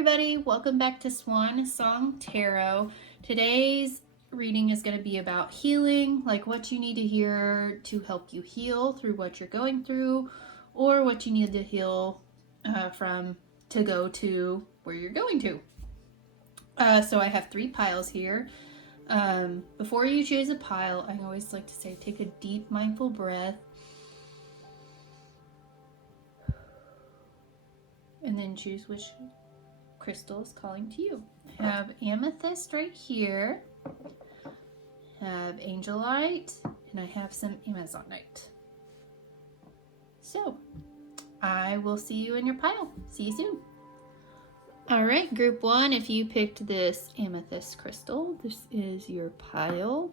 everybody, welcome back to Swan Song Tarot. Today's reading is going to be about healing, like what you need to hear to help you heal through what you're going through, or what you need to heal from to go to where you're going to. So I have 3 piles here. Before you choose a pile, I always like to say take a deep mindful breath. And then choose which crystal is calling to you. I have Amethyst right here. I have Angelite. And I have some Amazonite. So, I will see you in your pile. See you soon. Alright, group 1, if you picked this Amethyst crystal, this is your pile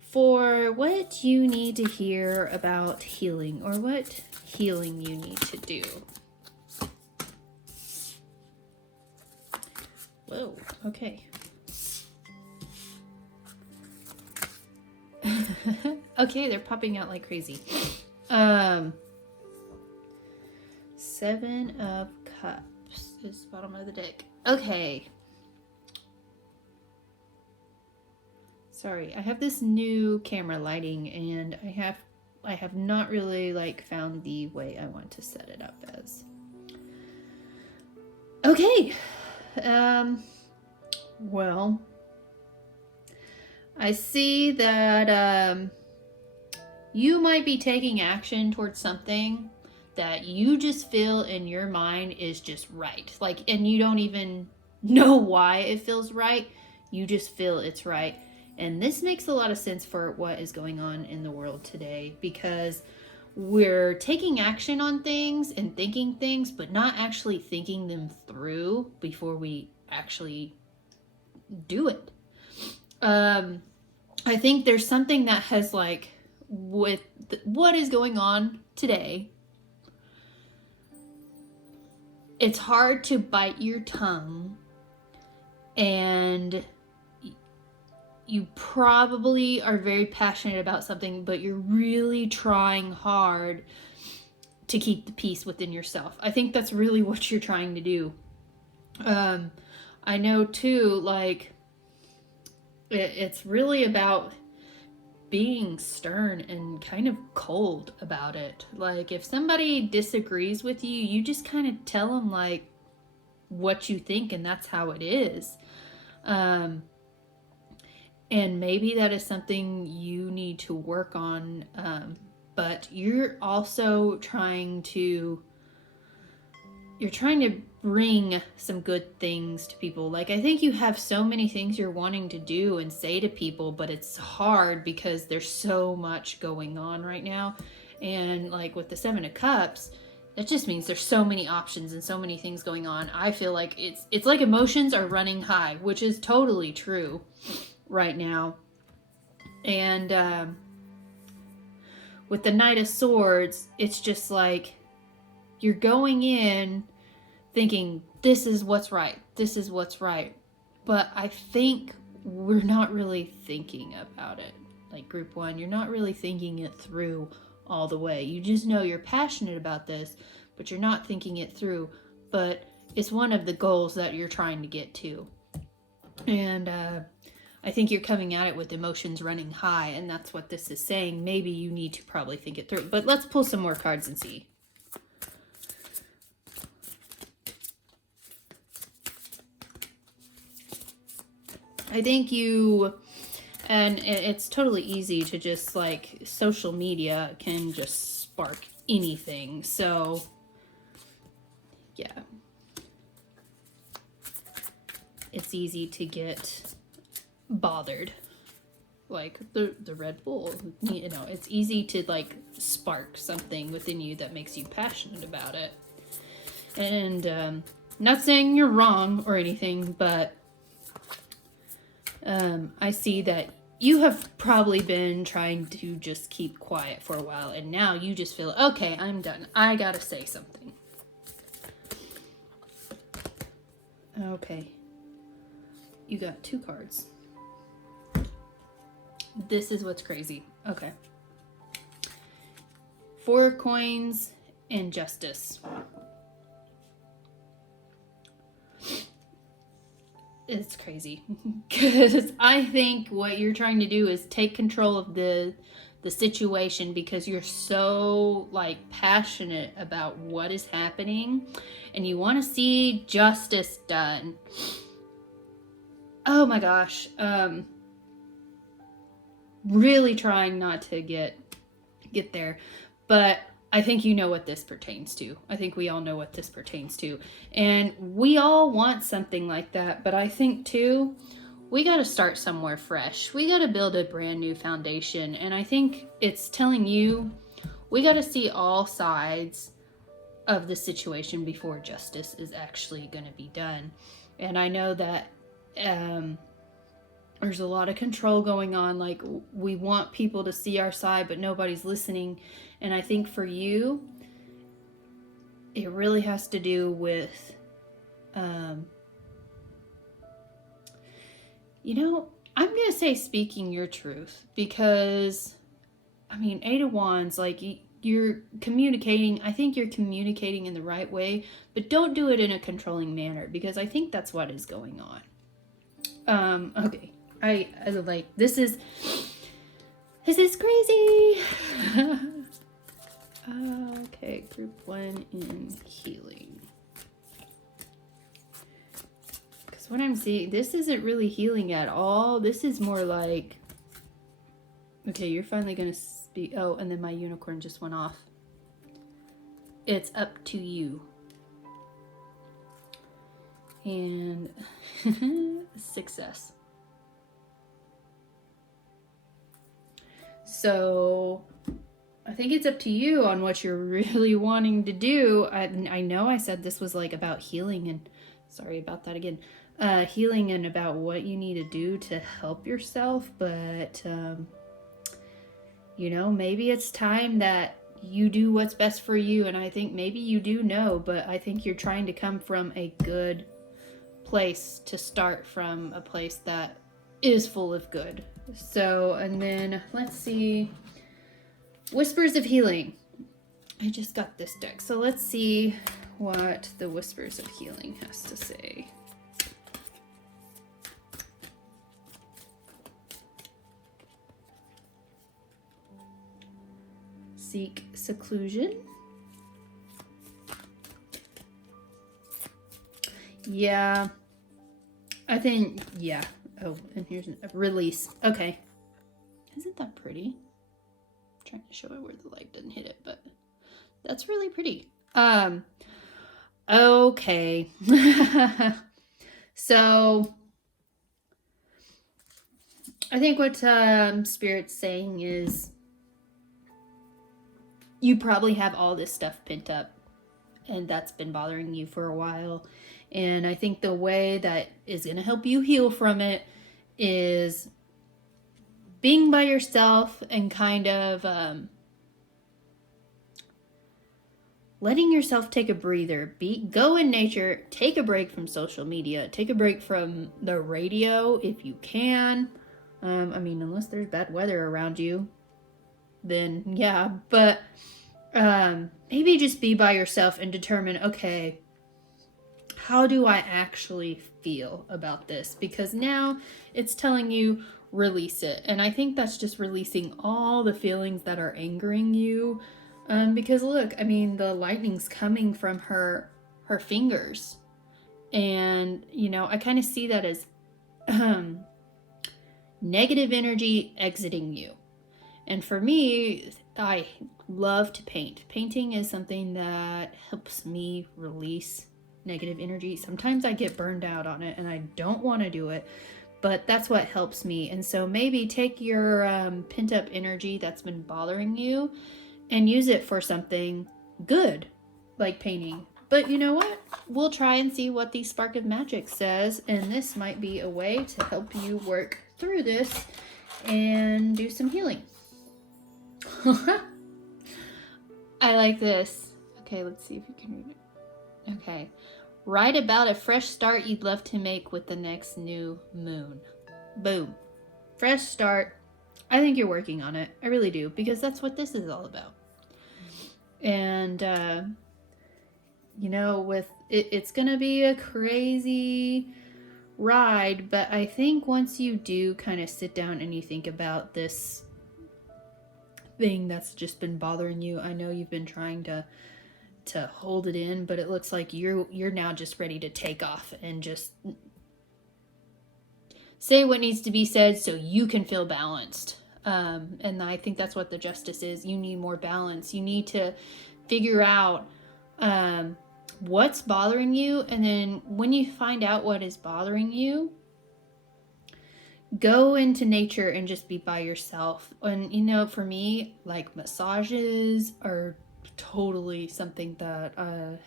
for what you need to hear about healing, or what healing you need to do. Whoa, okay. Okay, they're popping out like crazy. 7 of Cups is the bottom of the deck. Okay. Sorry, I have this new camera lighting and I have not really found the way I want to set it up as. Okay. Well, I see that you might be taking action towards something that you just feel in your mind is just right. And you don't even know why it feels right. You just feel it's right. And this makes a lot of sense for what is going on in the world today, because we're taking action on things and thinking things, but not actually thinking them through before we actually do it. I think there's something that has with what is going on today, it's hard to bite your tongue, and you probably are very passionate about something, but you're really trying hard to keep the peace within yourself. I think that's really what you're trying to do. I know too, it's really about being stern and kind of cold about it. If somebody disagrees with you, you just kind of tell them what you think, and that's how it is. And maybe that is something you need to work on, but you're also trying to bring some good things to people. I think you have so many things you're wanting to do and say to people, but it's hard because there's so much going on right now. And with the 7 of Cups, that just means there's so many options and so many things going on. I feel like it's like emotions are running high, which is totally true right now. And with the Knight of Swords, it's just you're going in thinking this is what's right, but I think we're not really thinking about it. Group 1, you're not really thinking it through all the way. You just know you're passionate about this, but you're not thinking it through. But it's one of the goals that you're trying to get to. And I think you're coming at it with emotions running high, and that's what this is saying. Maybe you need to probably think it through. But let's pull some more cards and see. I think and it's totally easy to just social media can just spark anything. So, yeah. It's easy to get bothered. The Red Bull, it's easy to spark something within you that makes you passionate about it. And not saying you're wrong or anything, but I see that you have probably been trying to just keep quiet for a while, and now you just feel, okay, I'm done. I gotta say something. Okay. You got 2 cards. This is what's crazy. Okay. 4 coins and Justice. it's crazy. Because I think what you're trying to do is take control of the situation, because you're so like passionate about what is happening and you want to see justice done. Oh my gosh. Really trying not to get there, but I think you know what this pertains to. I think we all know what this pertains to, and we all want something like that. But I think too, we got to start somewhere fresh. We got to build a brand new foundation, and I think it's telling you we got to see all sides of the situation before justice is actually going to be done. And I know that there's a lot of control going on. Like, we want people to see our side, but nobody's listening. And I think for you, it really has to do with, you know, I'm going to say speaking your truth, because, I mean, Eight of Wands, like, you're communicating. I think you're communicating in the right way, but don't do it in a controlling manner, because I think that's what is going on. Okay. I like, this is crazy. Okay, group 1 in healing. Because what I'm seeing, this isn't really healing at all. This is more like, okay, you're finally going to speak. Oh, and then my unicorn just went off. It's up to you. And success. So I think it's up to you on what you're really wanting to do. I know I said this was like about healing, and sorry about that again. Healing and about what you need to do to help yourself, but you know, maybe it's time that you do what's best for you. And I think maybe you do know, but I think you're trying to come from a good place, to start from a place that is full of good. So, and then let's see, Whispers of Healing. I just got this deck, so let's see what the Whispers of Healing has to say. Seek seclusion. Yeah, I think, yeah. Oh, and here's a release. Okay. Isn't that pretty? I'm trying to show it where the light doesn't hit it, but that's really pretty. Okay. So I think what Spirit's saying is you probably have all this stuff pent up, and that's been bothering you for a while. And I think the way that is going to help you heal from it is being by yourself and kind of letting yourself take a breather. Go in nature, take a break from social media, take a break from the radio if you can. I mean, unless there's bad weather around you, then yeah. But maybe just be by yourself and determine, okay, how do I actually feel about this? Because now it's telling you release it. And I think that's just releasing all the feelings that are angering you. Because look, I mean, the lightning's coming from her fingers. And, you know, I kind of see that as negative energy exiting you. And for me, I love to paint. Painting is something that helps me release negative energy. Sometimes I get burned out on it and I don't want to do it, but that's what helps me. And so maybe take your pent up energy that's been bothering you and use it for something good, like painting. But you know what? We'll try and see what the Spark of Magic says, and this might be a way to help you work through this and do some healing. I like this. Okay, let's see if you can read it. Okay. Write about a fresh start you'd love to make with the next new moon. Boom. Fresh start. I think you're working on it. I really do, because that's what this is all about. And, you know, with it's going to be a crazy ride, but I think once you do kind of sit down and you think about this thing that's just been bothering you, I know you've been trying to hold it in, but it looks like you're now just ready to take off and just say what needs to be said so you can feel balanced. And I think that's what the justice is. You need more balance. You need to figure out what's bothering you, and then when you find out what is bothering you, go into nature and just be by yourself. And you know, for me, like, massages are totally something that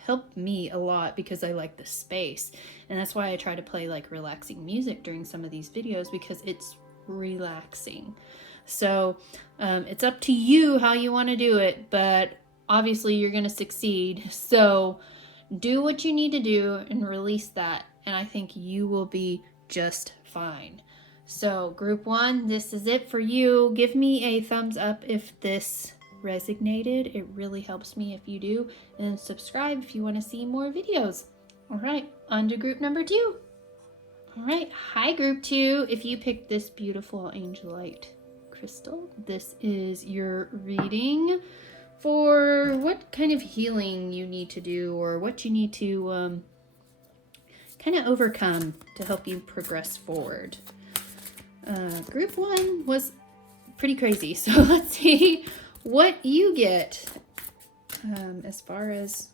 helped me a lot because I like the space, and that's why I try to play like relaxing music during some of these videos, because it's relaxing. So it's up to you how you want to do it, but obviously you're going to succeed. So do what you need to do and release that, and I think you will be just fine. So group 1, this is it for you. Give me a thumbs up if this resonated. It really helps me if you do, and subscribe if you want to see more videos. All right, on to group number 2. All right, hi group 2. If you picked this beautiful Angelite crystal, this is your reading for what kind of healing you need to do, or what you need to kind of overcome to help you progress forward. Group 1 was pretty crazy, so let's see what you get as far as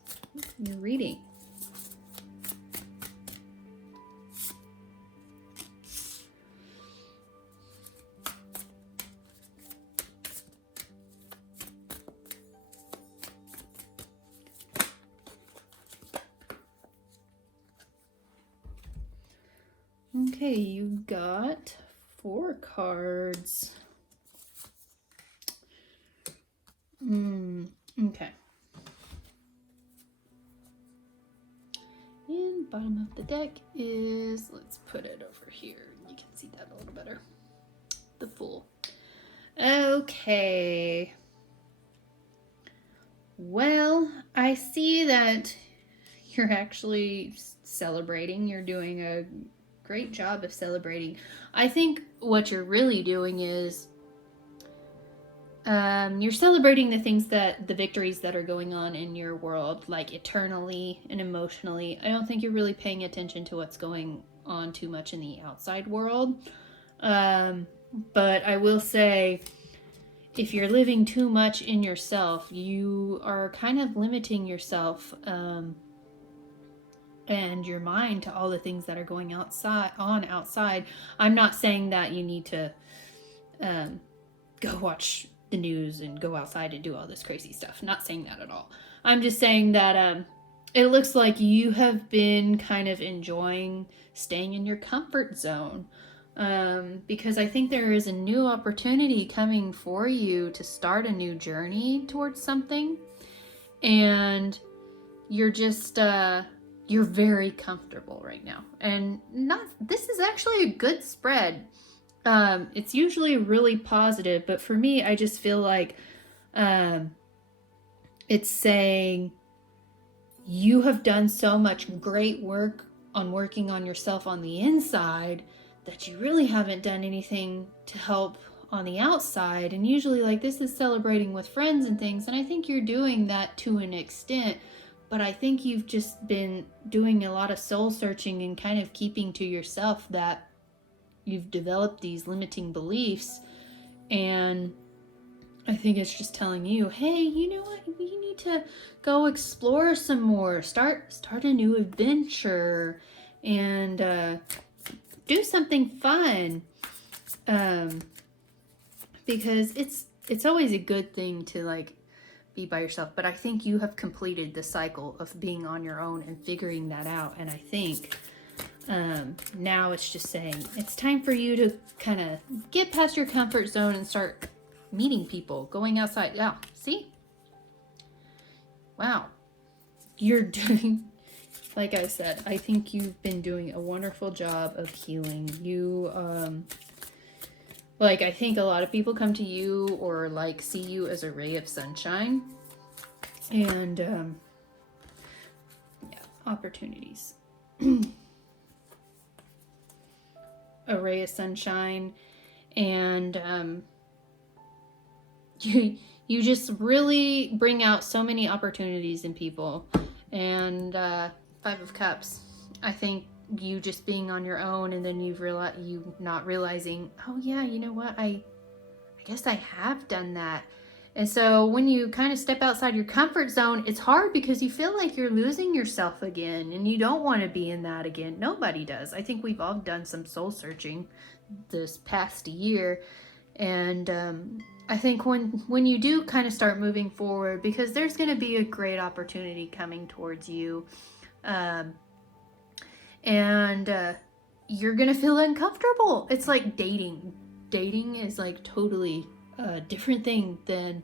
your reading. Okay, you got 4 cards. Okay. And bottom of the deck is, let's put it over here. You can see that a little better. The Fool. Okay. Well, I see that you're actually celebrating. You're doing a great job of celebrating. I think what you're really doing is you're celebrating the things the victories that are going on in your world, like eternally and emotionally. I don't think you're really paying attention to what's going on too much in the outside world. But I will say, if you're living too much in yourself, you are kind of limiting yourself and your mind to all the things that are going outside. I'm not saying that you need to go watch the news and go outside and do all this crazy stuff. Not saying that at all. I'm just saying that it looks like you have been kind of enjoying staying in your comfort zone, because I think there is a new opportunity coming for you to start a new journey towards something, and you're just you're very comfortable right now. And this is actually a good spread. It's usually really positive, but for me, I just feel like it's saying you have done so much great work on working on yourself on the inside that you really haven't done anything to help on the outside. And usually, like, this is celebrating with friends and things, and I think you're doing that to an extent, but I think you've just been doing a lot of soul searching and kind of keeping to yourself that you've developed these limiting beliefs. And I think it's just telling you, hey, you know what? You need to go explore some more. Start a new adventure and do something fun. Because it's always a good thing to, like, be by yourself. But I think you have completed the cycle of being on your own and figuring that out. And I think now it's just saying it's time for you to kind of get past your comfort zone and start meeting people, going outside. Yeah, see? Wow. You're doing, like I said, I think you've been doing a wonderful job of healing. You, like, I think a lot of people come to you or, like, see you as a ray of sunshine. And, yeah, opportunities. a ray of sunshine, and you just really bring out so many opportunities in people. And Five of Cups, I think you just being on your own, and then you not realizing, oh yeah, you know what, I guess I have done that. And so when you kind of step outside your comfort zone, it's hard because you feel like you're losing yourself again, and you don't want to be in that again. Nobody does. I think we've all done some soul searching this past year. And I think when you do kind of start moving forward, because there's going to be a great opportunity coming towards you, and you're going to feel uncomfortable. It's like dating. Dating is like totally a different thing than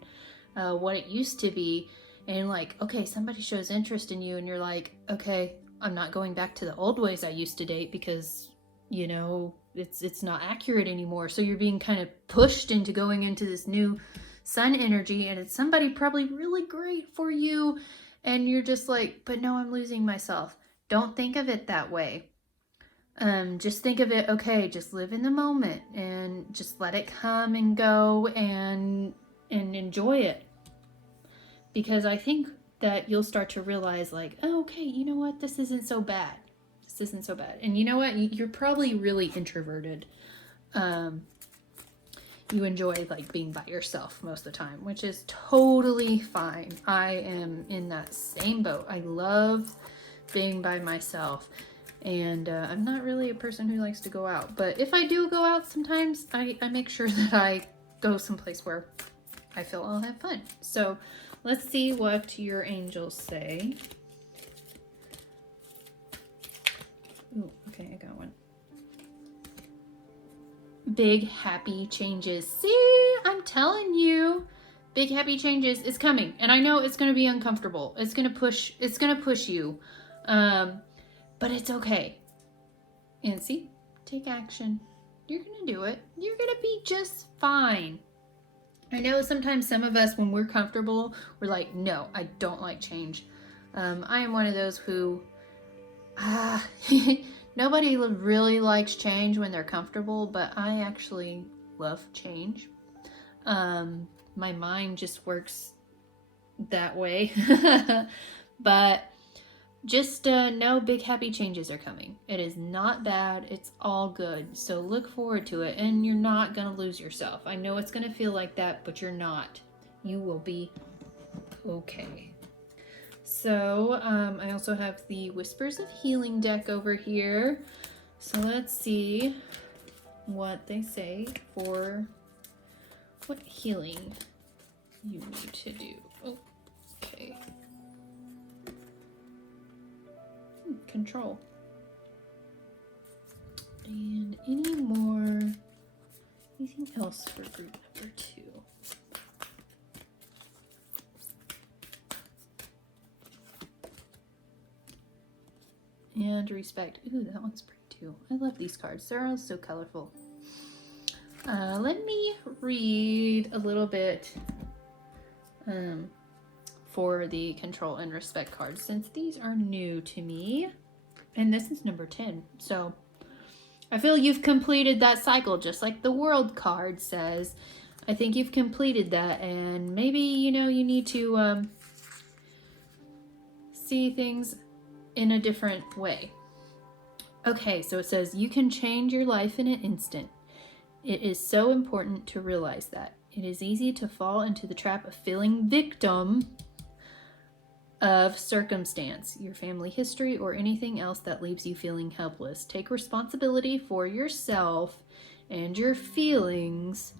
what it used to be. And like, okay, somebody shows interest in you, and you're like, okay, I'm not going back to the old ways I used to date because, you know, it's not accurate anymore. So you're being kind of pushed into going into this new sun energy, and it's somebody probably really great for you, and you're just like, but no, I'm losing myself. Don't think of it that way. Just think of it, okay, just live in the moment and just let it come and go, and enjoy it. Because I think that you'll start to realize, like, oh, okay, you know what, this isn't so bad. This isn't so bad. And you know what, you're probably really introverted. You enjoy like being by yourself most of the time, which is totally fine. I am in that same boat. I love being by myself. And I'm not really a person who likes to go out. But if I do go out sometimes, I make sure that I go someplace where I feel I'll have fun. So let's see what your angels say. Ooh, okay, I got one. Big happy changes. See, I'm telling you, big happy changes is coming. And I know it's going to be uncomfortable. It's going to push you. But it's okay. And see, take action. You're going to do it. You're going to be just fine. I know sometimes some of us, when we're comfortable, we're like, no, I don't like change. I am one of those who, nobody really likes change when they're comfortable, but I actually love change. My mind just works that way. But just know big happy changes are coming. It is not bad. It's all good. So look forward to it, and you're not going to lose yourself. I know it's going to feel like that, but you're not. You will be okay. So I also have the Whispers of Healing deck over here. So let's see what they say for what healing you need to do. Okay. Control. And anything else for group number 2? And respect. Ooh, that one's pretty too. I love these cards. They're all so colorful. Let me read a little bit for the control and respect cards, since these are new to me. And this is number 10. So I feel you've completed that cycle, just like the world card says. I think you've completed that, and maybe, you know, you need to see things in a different way. Okay, so it says you can change your life in an instant. It is so important to realize that. It is easy to fall into the trap of feeling victim of circumstance, your family history, or anything else that leaves you feeling helpless. Take responsibility for yourself and your feelings.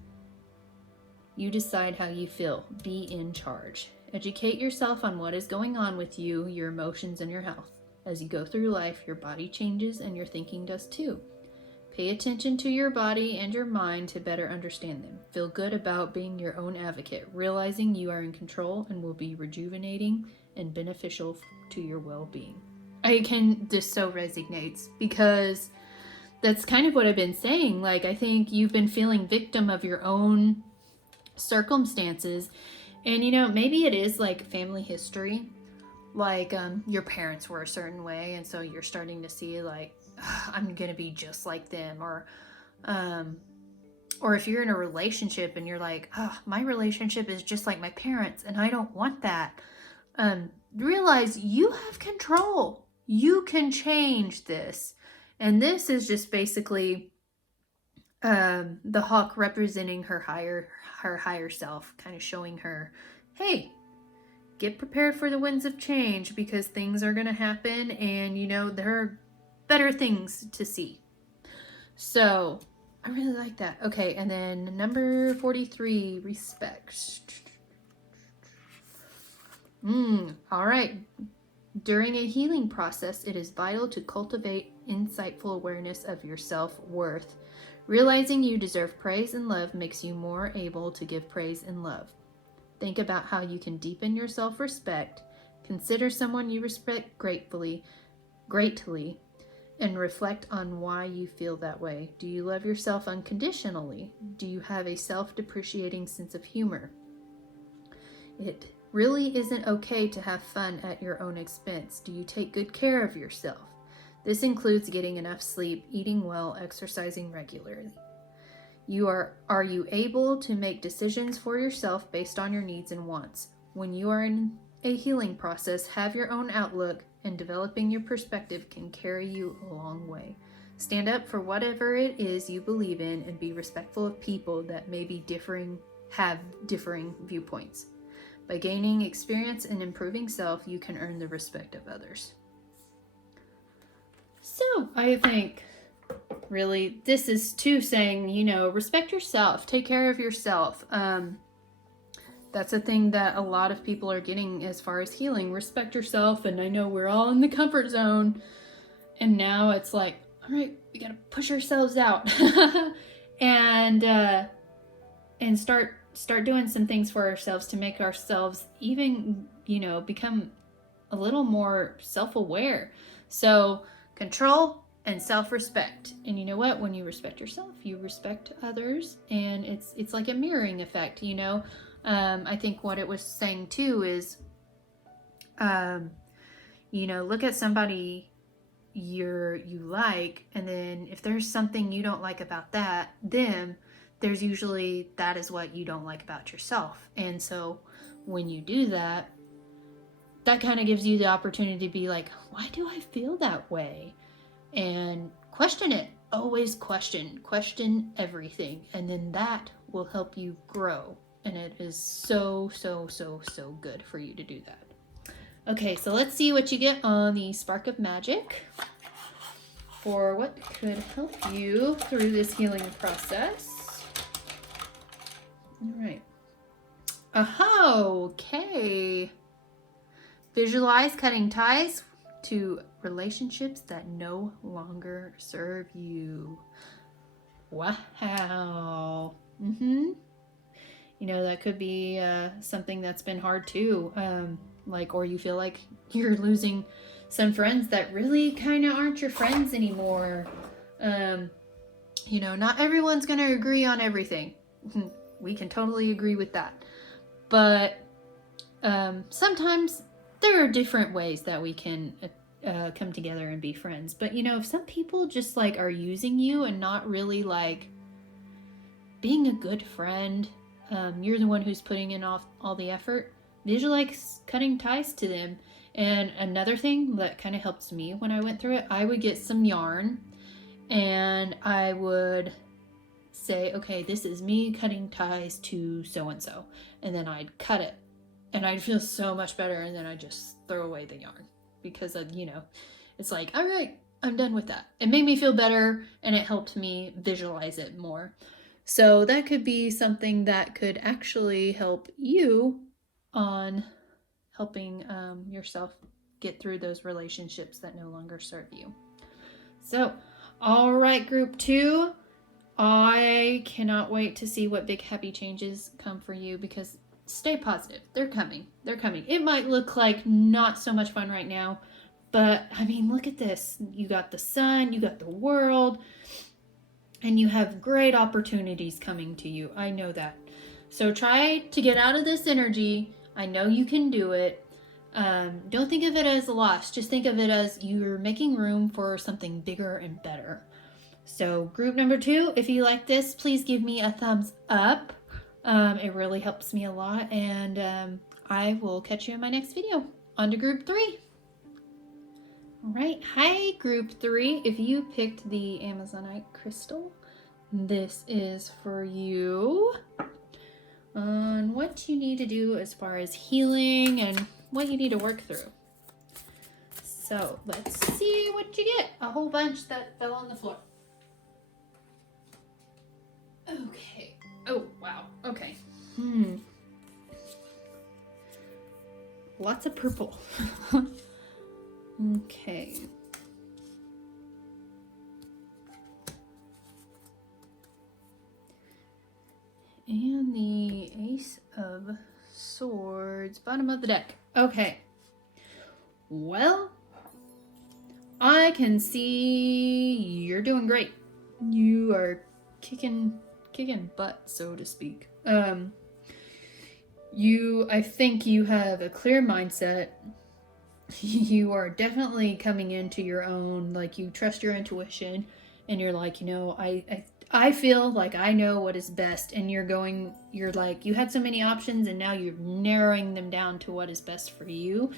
You decide how you feel. Be in charge. Educate yourself on what is going on with you, your emotions, and your health. As you go through life, your body changes and your thinking does too. Pay attention to your body and your mind to better understand them. Feel good about being your own advocate, realizing you are in control and will be rejuvenating and beneficial to your well-being. This so resonates, because that's kind of what I've been saying. Like, I think you've been feeling victim of your own circumstances, and you know, maybe it is like family history, like your parents were a certain way, and so you're starting to see like, I'm gonna be just like them, or Or if you're in a relationship and you're like, oh, my relationship is just like my parents and I don't want that. Realize you have control. You can change this. And this is just basically the hawk representing her higher self, kind of showing her, hey, get prepared for the winds of change because things are going to happen and there are better things to see. So I really like that. Okay, and then number 43, respect. All right. During a healing process, it is vital to cultivate insightful awareness of your self-worth. Realizing you deserve praise and love makes you more able to give praise and love. Think about how you can deepen your self-respect. Consider someone you respect greatly, and reflect on why you feel that way. Do you love yourself unconditionally? Do you have a self-depreciating sense of humor? It really isn't okay to have fun at your own expense. Do you take good care of yourself? This includes getting enough sleep, eating well, exercising regularly. Are you able to make decisions for yourself based on your needs and wants? When you are in a healing process, have your own outlook, and developing your perspective can carry you a long way. Stand up for whatever it is you believe in and be respectful of people that may be have differing viewpoints. By gaining experience and improving self, you can earn the respect of others. So I think really this is too saying, respect yourself, take care of yourself. That's a thing that a lot of people are getting as far as healing. Respect yourself. And I know we're all in the comfort zone. And now it's like, all right, we got to push ourselves out and start doing some things for ourselves to make ourselves even, become a little more self-aware. So control and self-respect. And you know what? When you respect yourself, you respect others. And it's like a mirroring effect, I think what it was saying too is, look at somebody you like, and then if there's something you don't like about them, there's usually that is what you don't like about yourself. And so when you do that, that kind of gives you the opportunity to be like, why do I feel that way? And question it. Always question everything. And then that will help you grow. And it is so, so, so, so good for you to do that. Okay, so let's see what you get on the Spark of Magic for what could help you through this healing process. All right. Aha, okay. Visualize cutting ties to relationships that no longer serve you. Wow. That could be something that's been hard too. Or you feel like you're losing some friends that really kind of aren't your friends anymore. Not everyone's going to agree on everything. We can totally agree with that. But sometimes there are different ways that we can come together and be friends. But, if some people just are using you and not really being a good friend, you're the one who's putting in all the effort, visualize cutting ties to them. And another thing that kind of helped me when I went through it, I would get some yarn and I would say, okay, this is me cutting ties to so-and-so. And then I'd cut it and I'd feel so much better. And then I'd just throw away the yarn because it's like, all right, I'm done with that. It made me feel better and it helped me visualize it more. So that could be something that could actually help you on helping yourself get through those relationships that no longer serve you. So, all right, group 2, I cannot wait to see what big happy changes come for you because stay positive. They're coming. It might look like not so much fun right now, but look at this. You got the sun, you got the world, and you have great opportunities coming to you. I know that. So try to get out of this energy. I know you can do it. Don't think of it as a loss. Just think of it as you're making room for something bigger and better. So group number 2, if you like this, please give me a thumbs up. It really helps me a lot, and I will catch you in my next video. On to group 3. All right, hi group 3. If you picked the Amazonite crystal, this is for you on what you need to do as far as healing and what you need to work through. So let's see what you get. A whole bunch that fell on the floor. Okay. Oh, wow. Okay. Lots of purple. Okay. And the Ace of Swords, bottom of the deck. Okay. Well, I can see you're doing great. You are kicking butt, so to speak. I think you have a clear mindset. You are definitely coming into your own, like you trust your intuition, and you're like, I feel like I know what is best, and you're like, you had so many options, and now you're narrowing them down to what is best for you,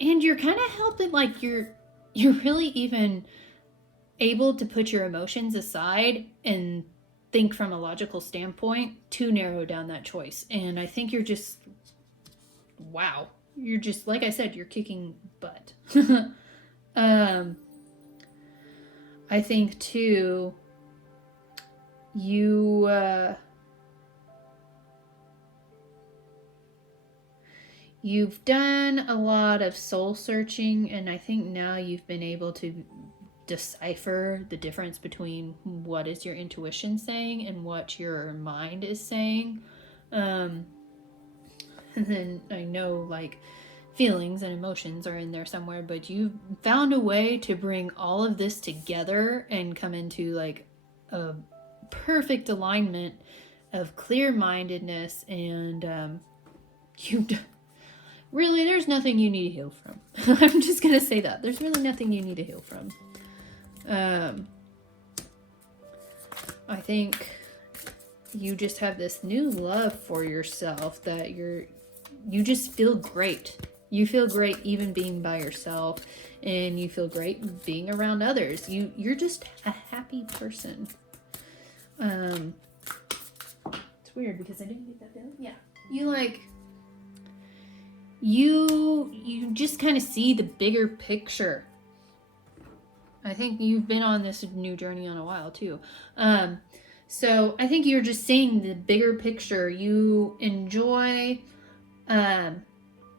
and you're kind of helping, like you're really even able to put your emotions aside and think from a logical standpoint to narrow down that choice. And I think you're just, wow, you're just, like I said, you're kicking butt. I think too, you've done a lot of soul searching, and I think now you've been able to decipher the difference between what is your intuition saying and what your mind is saying. And then I know, like, feelings and emotions are in there somewhere, but you've found a way to bring all of this together and come into like a perfect alignment of clear-mindedness, and really, there's nothing you need to heal from. I'm just gonna say that. There's really nothing you need to heal from. I think you just have this new love for yourself that you just feel great. You feel great even being by yourself, and you feel great being around others. You're just a happy person. It's weird because I didn't get that feeling. Yeah. You just kind of see the bigger picture. I think you've been on this new journey on a while too. So I think you're just seeing the bigger picture. You enjoy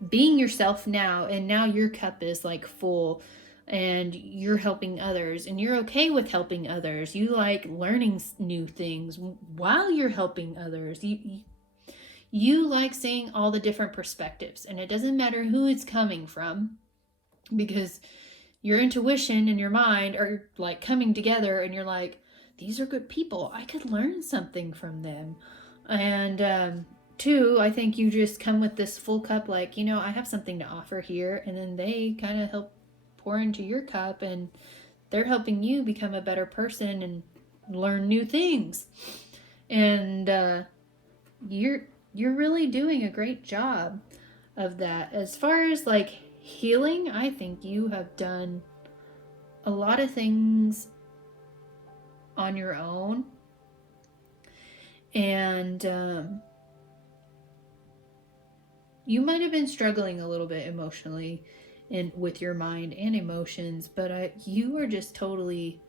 being yourself now, and now your cup is like full, and you're helping others, and you're okay with helping others. You like learning new things while you're helping others. You like seeing all the different perspectives, and it doesn't matter who it's coming from, because your intuition and your mind are like coming together, and you're like, these are good people. I could learn something from them. And two, I think you just come with this full cup, like, I have something to offer here, and then they kind of help pour into your cup, and they're helping you become a better person and learn new things. And you're really doing a great job of that. As far as like healing, I think you have done a lot of things on your own, and you might have been struggling a little bit emotionally and with your mind and emotions, but you are just totally,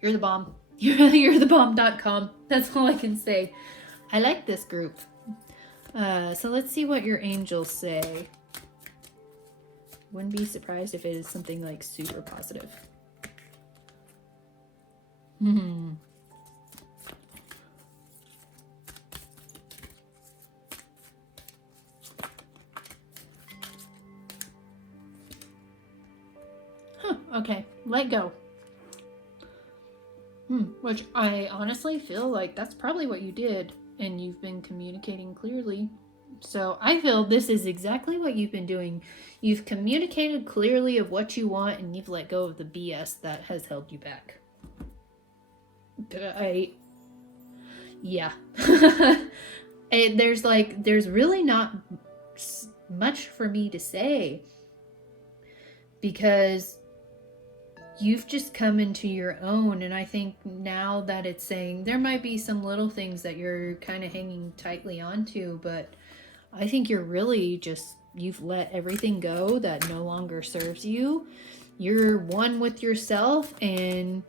you're the bomb. You're the bomb.com. That's all I can say. I like this group. So let's see what your angels say. Wouldn't be surprised if it is something like super positive. Okay, let go. Which I honestly feel like that's probably what you did, and you've been communicating clearly. So I feel this is exactly what you've been doing. You've communicated clearly of what you want, and you've let go of the BS that has held you back. Yeah. There's really not much for me to say, because you've just come into your own. And I think now that it's saying there might be some little things that you're kind of hanging tightly onto, but I think you've let everything go that no longer serves you. You're one with yourself, and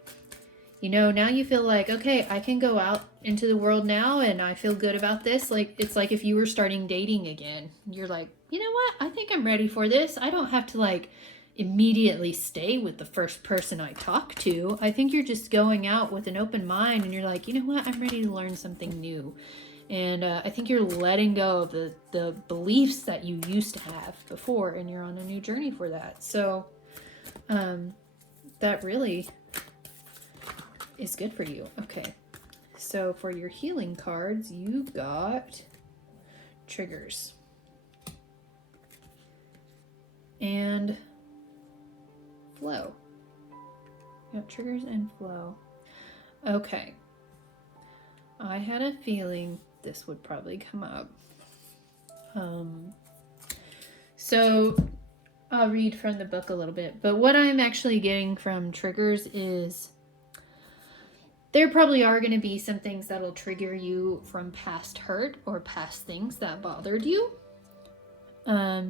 now you feel like, okay, I can go out into the world now and I feel good about this. Like, it's like if you were starting dating again. You're like, you know what? I think I'm ready for this. I don't have to like immediately stay with the first person I talk to. I think you're just going out with an open mind and you're like, you know what? I'm ready to learn something new. And I think you're letting go of the beliefs that you used to have before, and you're on a new journey for that. So that really is good for you. Okay, so for your healing cards, you got triggers and flow. You got triggers and flow. Okay, I had a feeling this would probably come up. So I'll read from the book a little bit, but what I'm actually getting from triggers is there probably are going to be some things that'll trigger you from past hurt or past things that bothered you.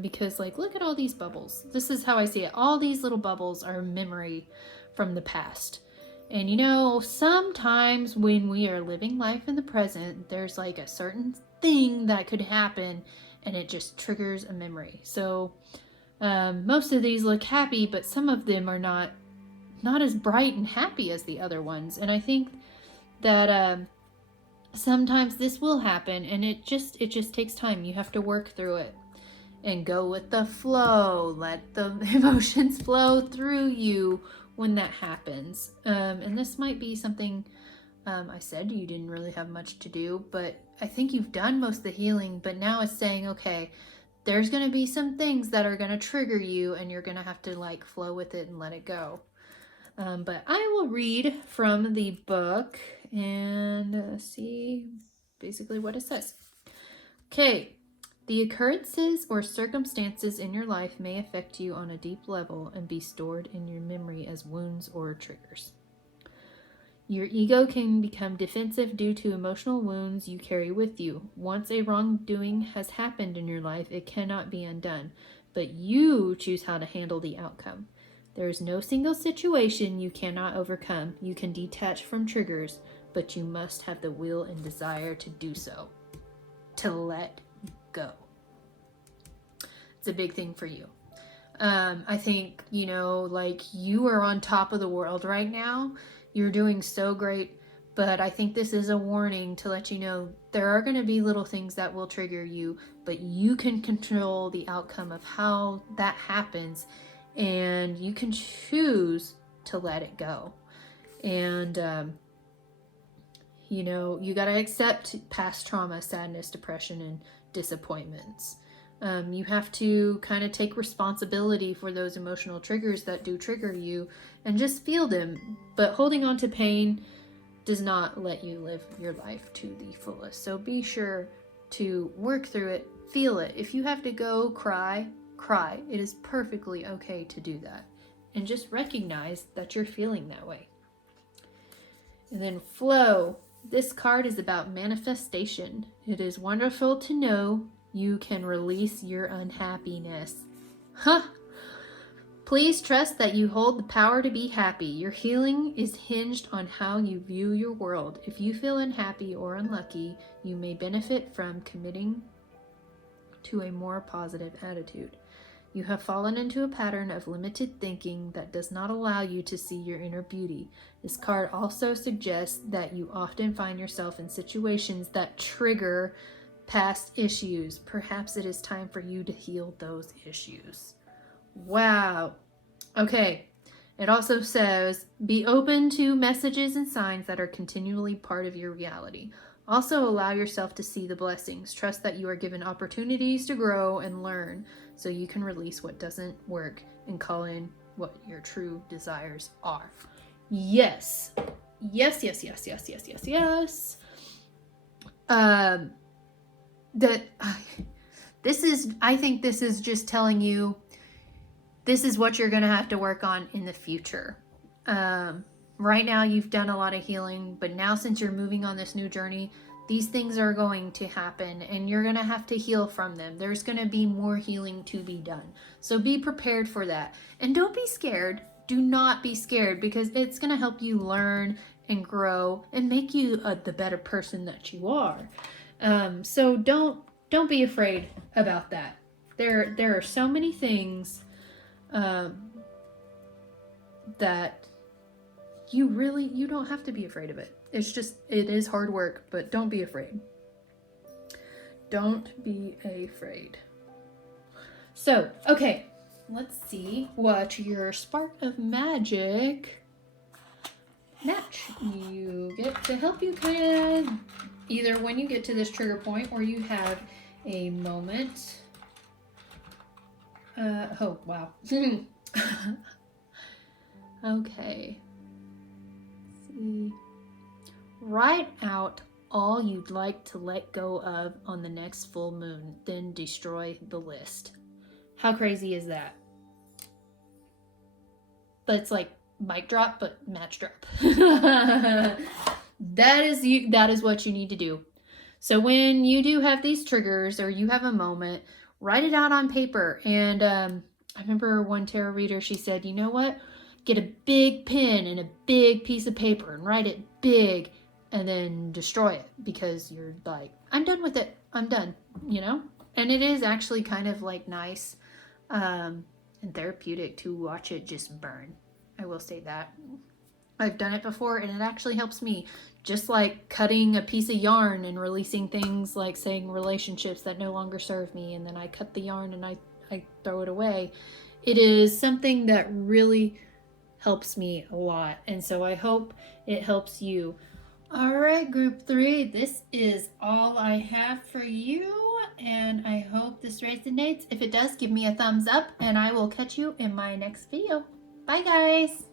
Because like, look at all these bubbles. This is how I see it. All these little bubbles are memory from the past. And sometimes when we are living life in the present, there's like a certain thing that could happen and it just triggers a memory. So most of these look happy, but some of them are not as bright and happy as the other ones. And I think that sometimes this will happen, and it just takes time. You have to work through it and go with the flow. Let the emotions flow through you when that happens. And this might be something I said you didn't really have much to do, but I think you've done most of the healing. But now it's saying, okay, there's going to be some things that are going to trigger you, and you're going to have to like flow with it and let it go. But I will read from the book and see basically what it says. Okay. The occurrences or circumstances in your life may affect you on a deep level and be stored in your memory as wounds or triggers. Your ego can become defensive due to emotional wounds you carry with you. Once a wrongdoing has happened in your life, it cannot be undone, but you choose how to handle the outcome. There is no single situation you cannot overcome. You can detach from triggers, but you must have the will and desire to do so. To let go. It's a big thing for you. I think, like, you are on top of the world right now. You're doing so great, but I think this is a warning to let you know there are going to be little things that will trigger you, but you can control the outcome of how that happens, and you can choose to let it go. And you got to accept past trauma, sadness, depression, and disappointments. You have to kind of take responsibility for those emotional triggers that do trigger you and just feel them. But holding on to pain does not let you live your life to the fullest. So be sure to work through it, feel it. If you have to go cry, cry. It is perfectly okay to do that. And just recognize that you're feeling that way. And then flow. This card is about manifestation. It is wonderful to know you can release your unhappiness. Please trust that you hold the power to be happy. Your healing is hinged on how you view your world. If you feel unhappy or unlucky, you may benefit from committing to a more positive attitude. You have fallen into a pattern of limited thinking that does not allow you to see your inner beauty. This card also suggests that you often find yourself in situations that trigger past issues. Perhaps it is time for you to heal those issues. Wow. Okay. It also says, be open to messages and signs that are continually part of your reality. Also allow yourself to see the blessings. Trust that you are given opportunities to grow and learn so you can release what doesn't work and call in what your true desires are. Yes. yes, yes, yes, yes, yes, yes, yes. That this is, I think this is just telling you this is what you're going to have to work on in the future. Right now you've done a lot of healing, but now since you're moving on this new journey, these things are going to happen and you're going to have to heal from them. There's going to be more healing to be done. So be prepared for that. And don't be scared. Do not be scared, because it's going to help you learn and grow and make you the better person that you are. So don't be afraid about that. There are so many things that you don't have to be afraid of it. It's just, it is hard work, but don't be afraid. Don't be afraid. So, okay, let's see what your spark of magic match you get to help you kind of, either when you get to this trigger point or you have a moment. Oh, wow. Okay. Let's see. Write out all you'd like to let go of on the next full moon, then destroy the list. How crazy is that? That's like mic drop, but match drop. That is what you need to do. So when you do have these triggers or you have a moment, write it out on paper. And I remember one tarot reader, she said, you know what? Get a big pen and a big piece of paper and write it big and then destroy it, because you're like, I'm done with it. I'm done, you know? And it is actually kind of like nice and therapeutic to watch it just burn. I will say that. I've done it before and it actually helps me. Just like cutting a piece of yarn and releasing things like, saying, relationships that no longer serve me, and then I cut the yarn and I throw it away. It is something that really helps me a lot, and so I hope it helps you. All right, group 3, this is all I have for you, and I hope this resonates. If it does, give me a thumbs up, and I will catch you in my next video. Bye, guys.